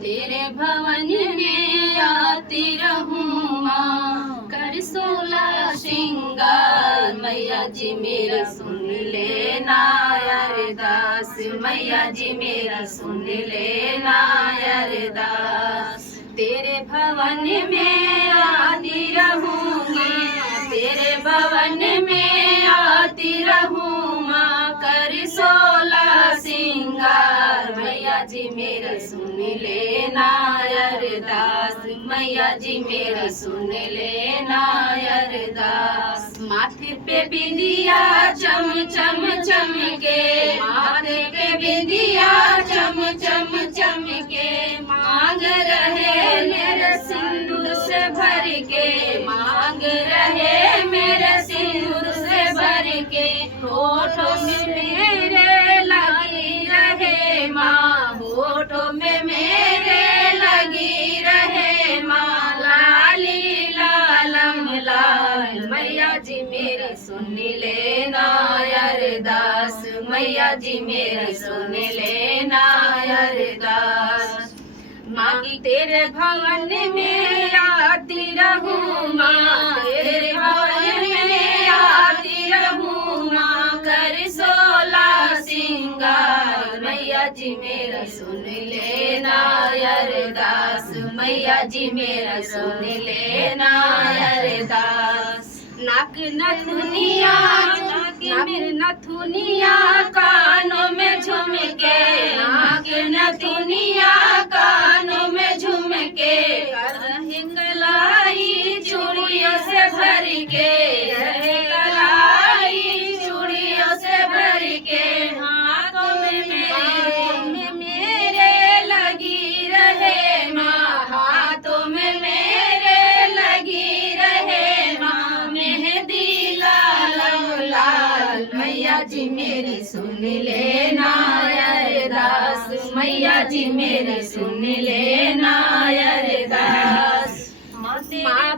तेरे भवन में आती रहूं माँ, कर 16 श्रृंगार। मैया जी मेरा सुन लेना अरदास, मैया जी मेरा सुन लेना अरदास। तेरे भवन में आती रहूंगी, तेरे भवन में आती रहूं माँ, कर 16 श्रृंगार। मैया जी मेरा सुन लेना अरदास, मैया जी मेरा सुन लेना अरदास। माथे पे बिंदिया चम चम चमके, माथे पे बिंदिया चम चम चमके, मांग रहे मेरे सिंदूर से भर के, मांग रहे मेरे सिंदूर से भर के। होठों में मेरे लगी रहे माँ, होठों में मेरे लगी रहे माँ, लाली लालम लाल। मैया जी मेरी सुन लेना अरदास, मैया जी मेरी सुन लेना अरदास। माँ की तेरे भवन में आती रहूं माँ, तेरे भवन में आती रहूं माँ, कर 16 श्रृंगार। मैया जी मेरा सुन लेना अरदास, मैया जी मेरा सुन लेना अरदास। नाक नथुनिया, नाक नथुनिया कानों में झुमके, नाक नथुनिया कानों में झुमके, रहे कलाई चूड़ियों से भर के, रहे कलाई चूड़ियों से भर के। हाथों में मेरे लगी रहे माँ, हाथों में मेरे लगी रहे माँ, मेहंदी लाल लाल। मैया जी मेरी सुन लेना अरदास, मैया जी मेरी सुन लेना अरदास। माँ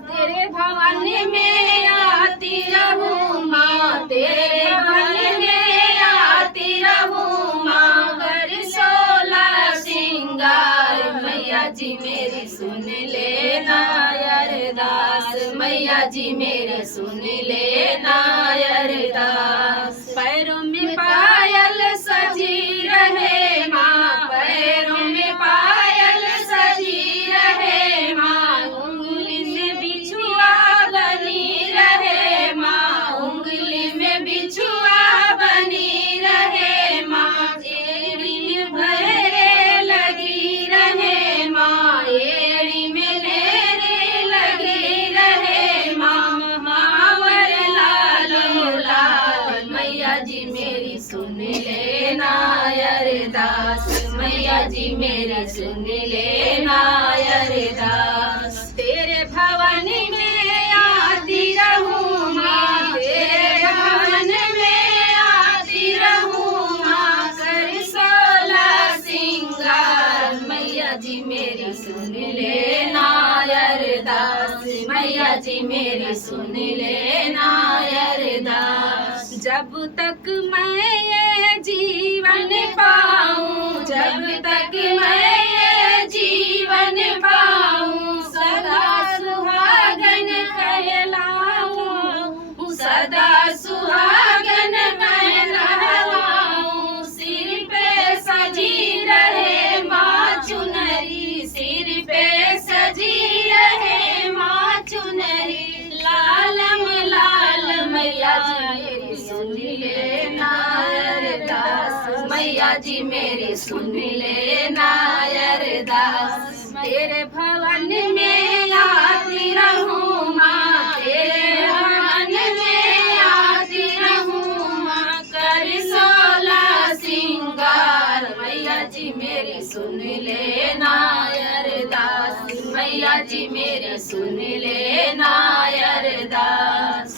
तेरे भवन में आती रहूं माँ, तेरे भवन में आती रहूं माँ, कर 16 श्रृंगार। मैया जी मेरी सुन लेना अरदास, मैया जी मेरी सुन लेना अरदास। पैरों में पायल सजी रहे माँ, पैरों में पायल सजी रहे माँ, उंगली में बिछुआ बनी रहे माँ, उंगली में बिछुआ बनी रहे माँ, एड़ी में भरे लगी रहे माँ, एड़ी में मेरे लगी रहे माँ, महावर लाल लाल। मैया जी मेरी सुन लेना अरदास, मैया जी मेरी सुन लेना अरदास। तेरे भवन में आती रहूं माँ, तेरे भवन में आती रहूं माँ, कर 16 श्रृंगार। मैया जी मेरी सुन लेना अरदास, मैया जी मेरी सुन लेना अरदास। जब तक मैं ये जीवन पाऊं, जब तक मैं ये जीवन पाऊं, सदा सुहागन कहलाऊं, सदा सुहागन कहलाऊं। सिर पे सजी रहे माँ चुनरी, सिर पे सजी रहे माँ चुनरी, लालम लाल। मैया जी मेरी सुन लेना अरदास, मैया जी मेरी सुन लेना अरदास। तेरे भवन में आती रहूं माँ, तेरे भवन में आती रहूं माँ, कर 16 श्रृंगार। मैया जी मेरी सुन लेना अरदास, मैया जी मेरी सुन लेना अरदास।